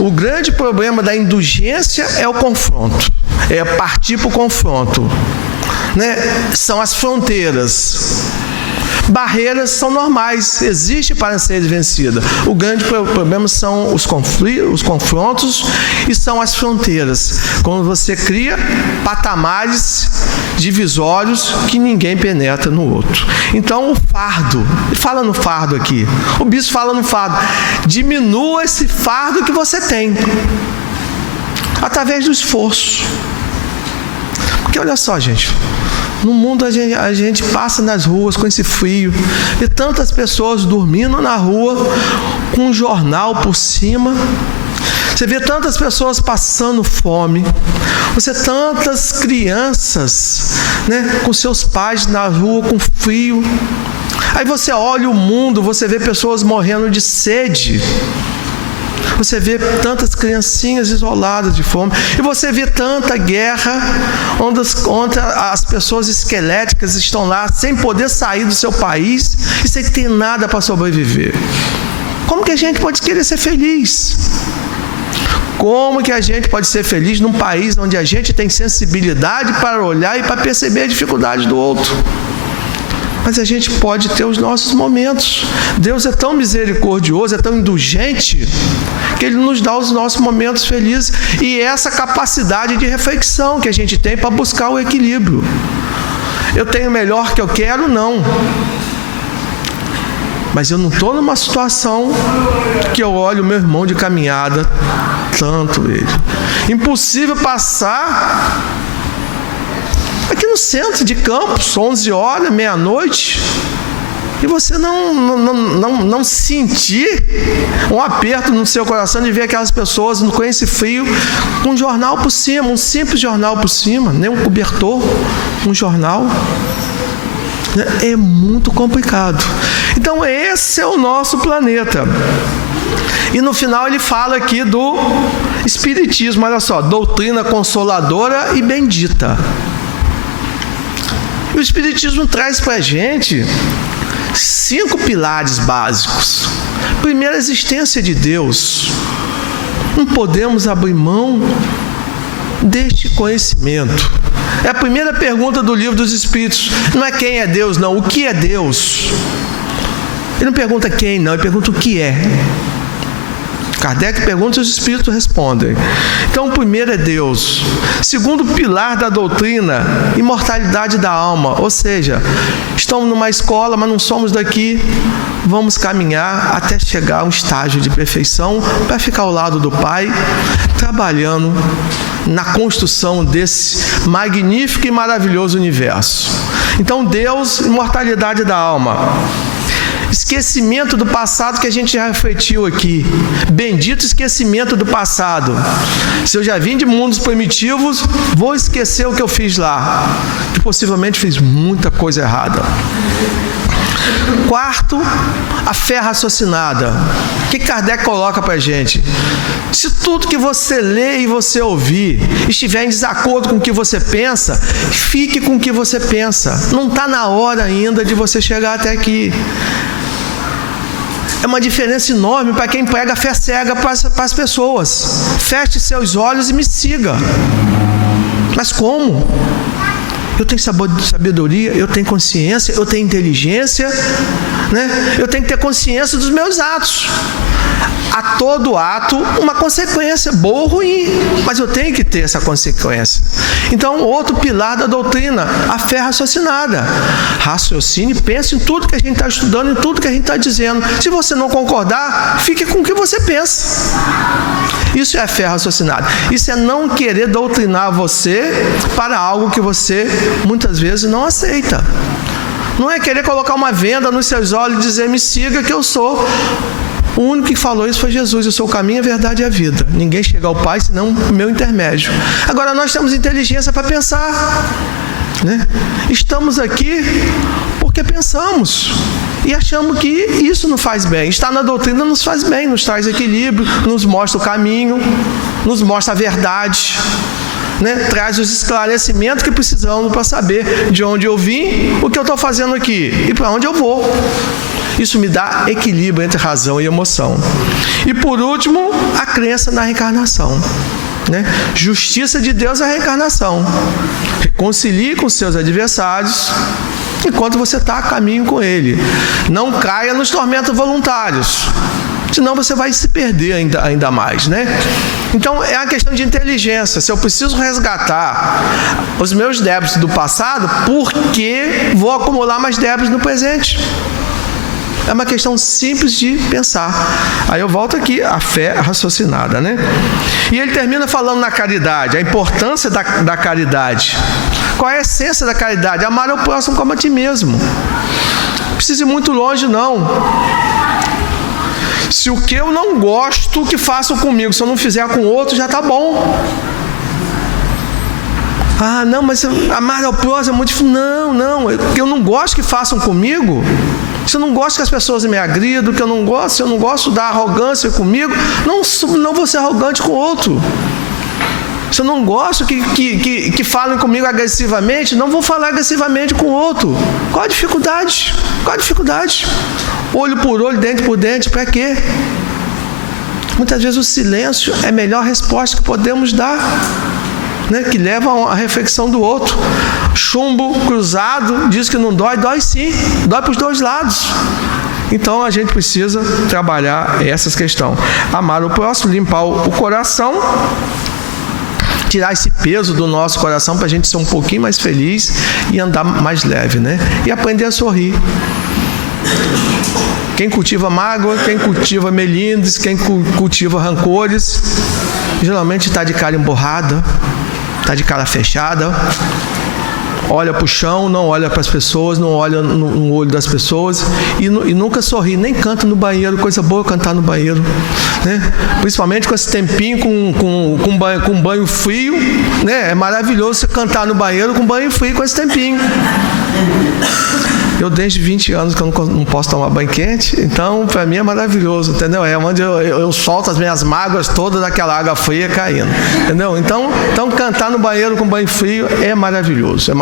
O grande problema da indulgência é o confronto, é partir para o confronto, São as fronteiras. Barreiras são normais, existem para serem vencidas. O grande problema são os confrontos e são as fronteiras. Quando você cria patamares divisórios que ninguém penetra no outro. Então o fardo, ele fala no fardo aqui, o bispo fala no fardo, diminua esse fardo que você tem, através do esforço. Porque olha só, gente, no mundo a gente passa nas ruas com esse frio, e tantas pessoas dormindo na rua com um jornal por cima. Você vê tantas pessoas passando fome, você tantas crianças, com seus pais na rua com frio. Aí você olha o mundo, você vê pessoas morrendo de sede. Você vê tantas criancinhas isoladas de fome. E você vê tanta guerra, onde as pessoas esqueléticas estão lá, sem poder sair do seu país e sem ter nada para sobreviver. Como que a gente pode querer ser feliz? Como que a gente pode ser feliz num país onde a gente tem sensibilidade para olhar e para perceber a dificuldade do outro? Mas a gente pode ter os nossos momentos. Deus é tão misericordioso, é tão indulgente, que Ele nos dá os nossos momentos felizes. E essa capacidade de reflexão que a gente tem para buscar o equilíbrio. Eu tenho o melhor que eu quero? Não. Mas eu não estou numa situação que eu olho o meu irmão de caminhada, tanto ele. Impossível passar aqui no centro de Campos, 11 horas, meia-noite, e você não sentir um aperto no seu coração de ver aquelas pessoas com esse frio, com um jornal por cima, um simples jornal por cima, nem um cobertor, um jornal. É muito complicado. Então esse é o nosso planeta. E no final ele fala aqui do Espiritismo, olha só, doutrina consoladora e bendita. O Espiritismo traz para a gente 5 pilares básicos. Primeiro, a existência de Deus. Não podemos abrir mão deste conhecimento. É a primeira pergunta do Livro dos Espíritos. Não é quem é Deus, não. O que é Deus? Ele não pergunta quem, não. Ele pergunta o que é. Kardec pergunta e os Espíritos respondem. Então, o primeiro é Deus. Segundo pilar da doutrina, imortalidade da alma. Ou seja, estamos numa escola, mas não somos daqui. Vamos caminhar até chegar a um estágio de perfeição para ficar ao lado do Pai, trabalhando na construção desse magnífico e maravilhoso universo. Então, Deus, imortalidade da alma. Esquecimento do passado que a gente já refletiu aqui. Bendito esquecimento do passado. Se eu já vim de mundos primitivos, vou esquecer o que eu fiz lá. Que possivelmente fiz muita coisa errada. Quarto, a fé raciocinada. O que Kardec coloca para a gente? Se tudo que você lê e você ouvir estiver em desacordo com o que você pensa, fique com o que você pensa. Não está na hora ainda de você chegar até aqui. É uma diferença enorme para quem prega a fé cega para as pessoas. Feche seus olhos e me siga. Mas como? Eu tenho sabedoria, eu tenho consciência, eu tenho inteligência, né? Eu tenho que ter consciência dos meus atos. A todo ato, uma consequência, boa ou ruim, mas eu tenho que ter essa consequência. Então, outro pilar da doutrina, a fé raciocinada. Raciocine, pense em tudo que a gente está estudando, em tudo que a gente está dizendo. Se você não concordar, fique com o que você pensa. Isso é a fé raciocinada. Isso é não querer doutrinar você para algo que você, muitas vezes, não aceita. Não é querer colocar uma venda nos seus olhos e dizer, me siga que eu sou. O único que falou isso foi Jesus. Eu sou o caminho, a verdade e a vida. Ninguém chega ao Pai senão o meu intermédio. Agora, nós temos inteligência para pensar, né? Estamos aqui porque pensamos e achamos que isso nos faz bem. Estar na doutrina nos faz bem, nos traz equilíbrio, nos mostra o caminho, nos mostra a verdade, né? Traz os esclarecimentos que precisamos para saber de onde eu vim, o que eu estou fazendo aqui e para onde eu vou. Isso me dá equilíbrio entre razão e emoção. E por último, a crença na reencarnação, né? Justiça de Deus é a reencarnação. Reconcilie com seus adversários enquanto você está a caminho com ele. Não caia nos tormentos voluntários, senão você vai se perder ainda mais, né? Então, é uma questão de inteligência. Se eu preciso resgatar os meus débitos do passado, por que vou acumular mais débitos no presente? É uma questão simples de pensar. Aí eu volto aqui, a fé raciocinada, né? E ele termina falando na caridade, a importância da caridade. Qual é a essência da caridade? Amar ao próximo como a ti mesmo. Não precisa ir muito longe, não. Se o que eu não gosto que façam comigo, se eu não fizer com outro, já está bom. Ah, não, mas amar ao próximo é muito difícil. Não, eu não gosto que façam comigo. Se eu não gosto que as pessoas me agridam, se eu não gosto da arrogância comigo, não vou ser arrogante com o outro. Se eu não gosto que falem comigo agressivamente, não vou falar agressivamente com o outro. Qual a dificuldade? Olho por olho, dente por dente, para quê? Muitas vezes o silêncio é a melhor resposta que podemos dar, né? Que leva à reflexão do outro. Chumbo cruzado diz que não dói, dói sim, dói para os dois lados. Então a gente precisa trabalhar essas questões. Amar o próximo, limpar o coração, tirar esse peso do nosso coração para a gente ser um pouquinho mais feliz e andar mais leve, né? E aprender a sorrir. Quem cultiva mágoa, quem cultiva melindres, quem cultiva rancores, geralmente está de cara emborrada, está de cara fechada, olha para o chão, não olha para as pessoas, não olha no olho das pessoas e nunca sorri, nem canta no banheiro. Coisa boa cantar no banheiro, né? Principalmente com esse tempinho com banho frio, né? É maravilhoso você cantar no banheiro com banho frio com esse tempinho. Eu desde 20 anos que eu não posso tomar banho quente, então para mim é maravilhoso, entendeu? É onde eu solto as minhas mágoas todas daquela água fria caindo, entendeu? Então cantar no banheiro com banho frio é maravilhoso.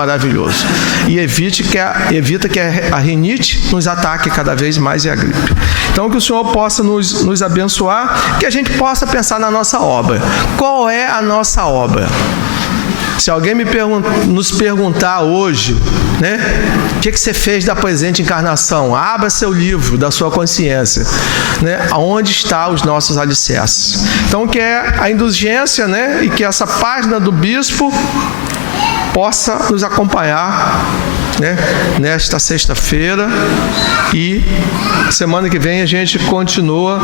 E evita que a rinite nos ataque cada vez mais e a gripe. Então que o Senhor possa nos abençoar, que a gente possa pensar na nossa obra. Qual é a nossa obra? Se alguém nos perguntar hoje, né, o que você fez da presente encarnação? Abra seu livro da sua consciência, né, onde estão os nossos alicerces. Então, que é a indulgência, né, e que essa página do bispo possa nos acompanhar, né, nesta sexta-feira, e semana que vem a gente continua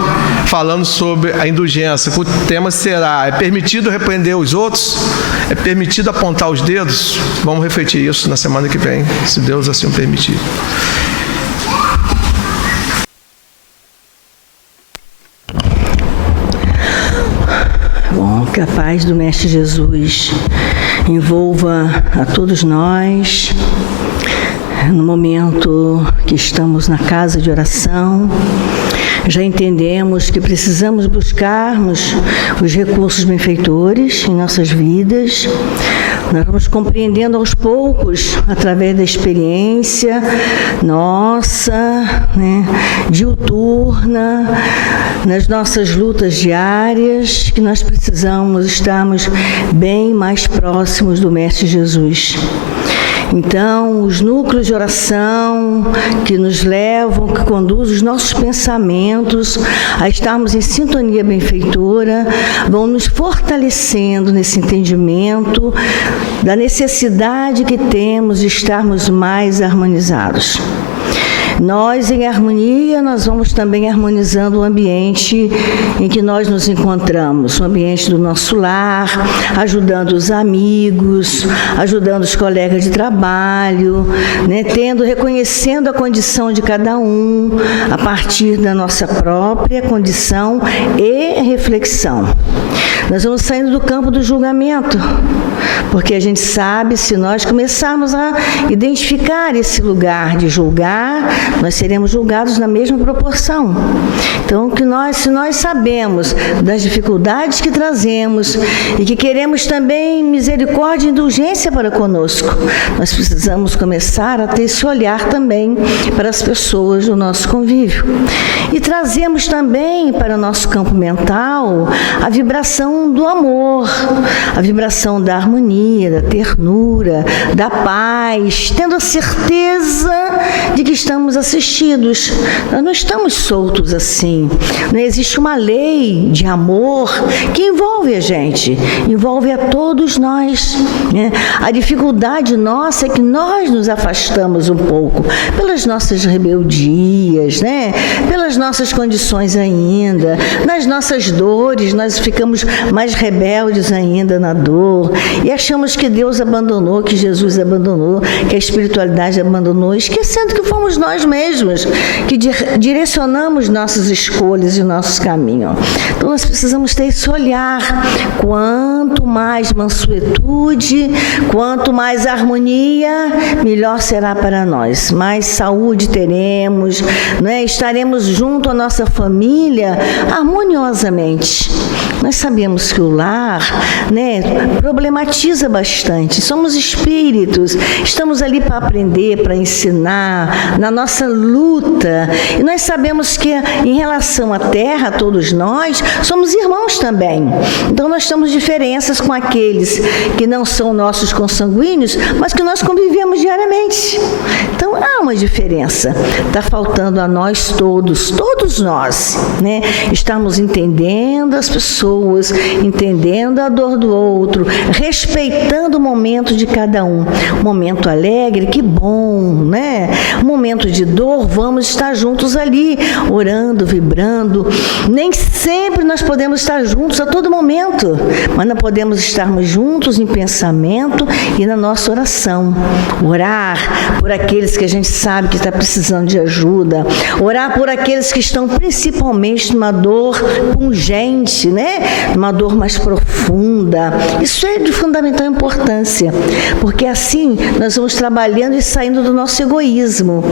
falando sobre a indulgência. O tema será: é permitido repreender os outros? É permitido apontar os dedos? Vamos refletir isso na semana que vem, se Deus assim o permitir. Que a paz do Mestre Jesus envolva a todos nós no momento que estamos na casa de oração. Já entendemos que precisamos buscarmos os recursos benfeitores em nossas vidas. Nós vamos compreendendo aos poucos, através da experiência nossa, diuturna, nas nossas lutas diárias, que nós precisamos estarmos bem mais próximos do Mestre Jesus. Então, os núcleos de oração que nos levam, que conduzem os nossos pensamentos a estarmos em sintonia benfeitora, vão nos fortalecendo nesse entendimento da necessidade que temos de estarmos mais harmonizados. Nós, em harmonia, nós vamos também harmonizando o ambiente em que nós nos encontramos, o ambiente do nosso lar, ajudando os amigos, ajudando os colegas de trabalho, reconhecendo a condição de cada um, a partir da nossa própria condição e reflexão. Nós vamos saindo do campo do julgamento, porque a gente sabe, se nós começarmos a identificar esse lugar de julgar, nós seremos julgados na mesma proporção. Então, se nós sabemos das dificuldades que trazemos e que queremos também misericórdia e indulgência para conosco, nós precisamos começar a ter esse olhar também para as pessoas do nosso convívio. E trazemos também para o nosso campo mental a vibração do amor, a vibração da harmonia, da ternura, da paz, tendo a certeza de que estamos assistidos. Nós não estamos soltos assim. Não existe uma lei de amor que envolve a gente, envolve a todos nós. A dificuldade nossa é que nós nos afastamos um pouco pelas nossas rebeldias, pelas nossas condições ainda, nas nossas dores, nós ficamos mais rebeldes ainda na dor e achamos que Deus abandonou, que Jesus abandonou, que a espiritualidade abandonou, esquecendo que fomos nós mesmos que direcionamos nossas escolhas e nossos caminhos. Então nós precisamos ter esse olhar. Quanto mais mansuetude, quanto mais harmonia, melhor será para nós. Mais saúde teremos, estaremos junto à nossa família harmoniosamente. Nós sabemos que o lar, problematiza bastante. Somos espíritos, estamos ali para aprender, para ensinar, na nossa luta. E nós sabemos que, em relação à Terra, todos nós somos irmãos também. Então, nós temos diferenças com aqueles que não são nossos consanguíneos, mas que nós convivemos diariamente. Então, há uma diferença. Está faltando a nós todos nós, estamos entendendo as pessoas, entendendo a dor do outro, respeitando o momento de cada um. Um momento alegre, que bom, Um momento de dor, vamos estar juntos ali, orando, vibrando. Nem sempre nós podemos estar juntos a todo momento, mas nós podemos estarmos juntos em pensamento e na nossa oração. Orar por aqueles que a gente sabe que está precisando de ajuda, orar por aqueles que estão principalmente numa dor pungente, numa dor mais profunda. Isso é de fundamental importância, porque assim nós vamos trabalhando e saindo do nosso egoísmo.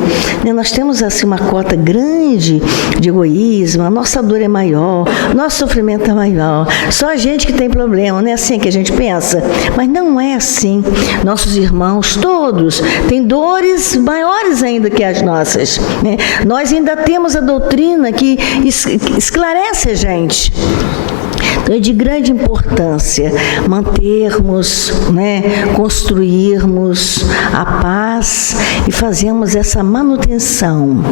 Nós temos assim uma cota grande de egoísmo, a nossa dor é maior, nosso sofrimento é maior, só a gente que tem problema, não é assim que a gente pensa? Mas não é assim. Nossos irmãos todos têm dores maiores ainda que as nossas. Nós ainda temos a doutrina que esclarece a gente. Então, é de grande importância mantermos, construirmos a paz e fazermos essa manutenção,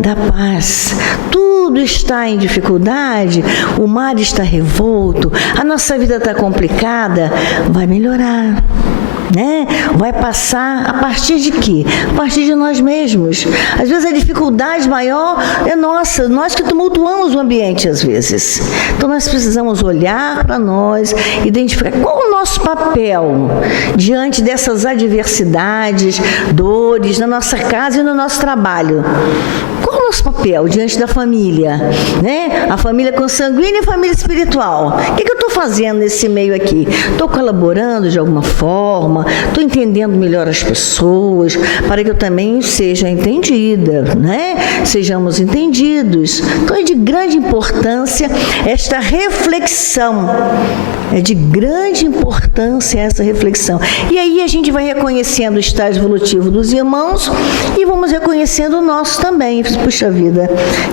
da paz. Tudo está em dificuldade, o mar está revolto, a nossa vida está complicada, vai melhorar. Vai passar a partir de quê? A partir de nós mesmos. Às vezes a dificuldade maior é nossa, nós que tumultuamos o ambiente às vezes. Então nós precisamos olhar para nós, identificar qual o nosso papel diante dessas adversidades, dores na nossa casa e no nosso trabalho. Qual o nosso nosso papel diante da família, né? A família consanguínea e a família espiritual. O que eu estou fazendo nesse meio aqui? Estou colaborando de alguma forma? Estou entendendo melhor as pessoas para que eu também seja entendida, né? Sejamos entendidos. Então é de grande importância esta reflexão. É de grande importância essa reflexão. E aí a gente vai reconhecendo o estágio evolutivo dos irmãos e vamos reconhecendo o nosso também. Puxa vida,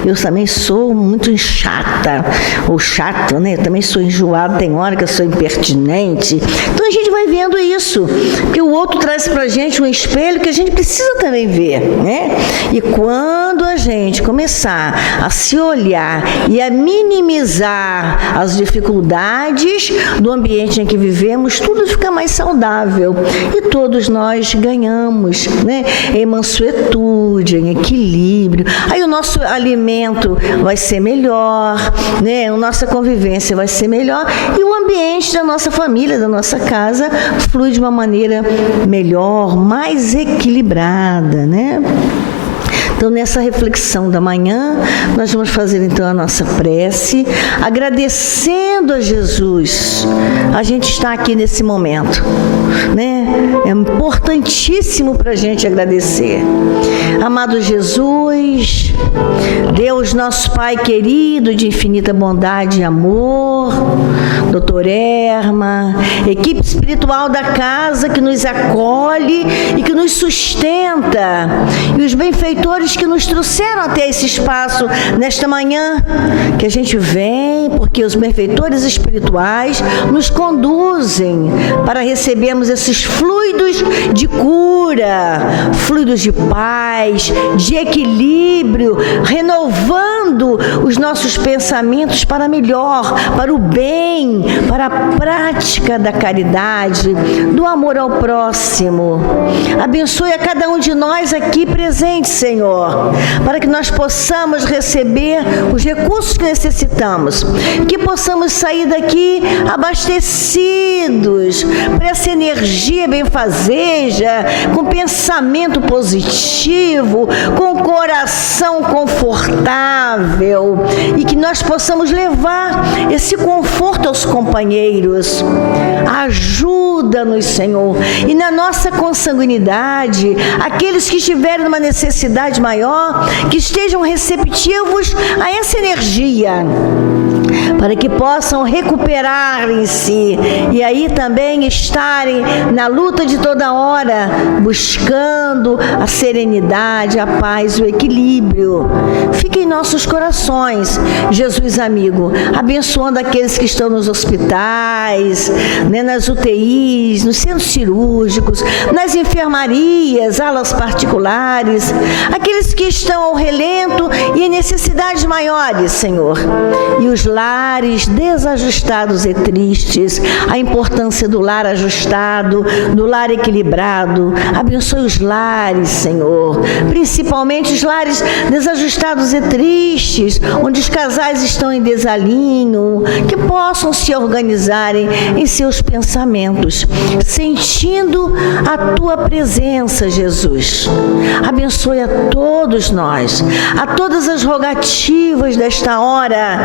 eu também sou muito chata, ou chato, né? Eu também sou enjoado, tem hora que eu sou impertinente. Então a gente vai vendo isso, porque o outro traz pra gente um espelho que a gente precisa também ver, né? E quando a gente começar a se olhar e a minimizar as dificuldades do ambiente em que vivemos, tudo fica mais saudável e todos nós ganhamos, né? Em mansuetude, em equilíbrio. Aí o nosso alimento vai ser melhor, né? A nossa convivência vai ser melhor e o ambiente da nossa família, da nossa casa, flui de uma maneira melhor, mais equilibrada, né? Então, nessa reflexão da manhã, nós vamos fazer então a nossa prece, agradecendo a Jesus. A gente está aqui nesse momento, né? É importantíssimo para a gente agradecer. Amado Jesus, Deus nosso Pai querido, de infinita bondade e amor, Doutor Erma, equipe espiritual da casa que nos acolhe e que nos sustenta, e os benfeitores que nos trouxeram até esse espaço nesta manhã, que a gente vem porque os benfeitores espirituais nos conduzem para recebermos esses fluidos de cura, fluidos de paz, de equilíbrio, renovando os nossos pensamentos para melhor, para o bem, para a prática da caridade, do amor ao próximo. Abençoe a cada um de nós aqui presentes, Senhor, para que nós possamos receber os recursos que necessitamos, que possamos sair daqui abastecidos por essa energia benfazeja, com pensamento positivo, com coração confortável, e que nós possamos levar esse conforto aos companheiros. Ajuda-nos, Senhor, e na nossa consanguinidade, aqueles que estiverem numa necessidade maior, que estejam receptivos a essa energia, para que possam recuperar em si, e aí também estarem na luta de toda hora, buscando a serenidade, a paz, o equilíbrio. Fique em nossos corações, Jesus amigo, abençoando aqueles que estão nos hospitais, né, nas UTIs, nos centros cirúrgicos, nas enfermarias, alas particulares, aqueles que estão ao relento e em necessidades maiores, Senhor, e os lares desajustados e tristes, a importância do lar ajustado, do lar equilibrado. Abençoe os lares, Senhor, principalmente os lares desajustados e tristes, onde os casais estão em desalinho, que possam se organizarem em seus pensamentos, sentindo a Tua presença, Jesus. Abençoe a todos nós, a todas as rogativas desta hora,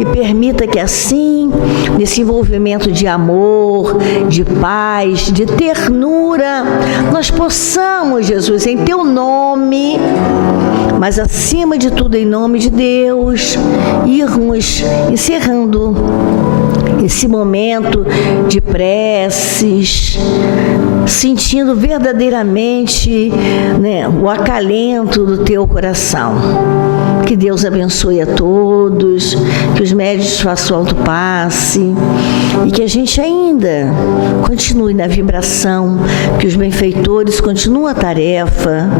e permita que assim, nesse envolvimento de amor, de paz, de ternura, nós possamos, Jesus, em Teu nome, mas acima de tudo em nome de Deus, irmos encerrando esse momento de preces, sentindo verdadeiramente, né, o acalento do Teu coração. Que Deus abençoe a todos, que os médiuns façam alto passe e que a gente ainda continue na vibração, que os benfeitores continuem a tarefa.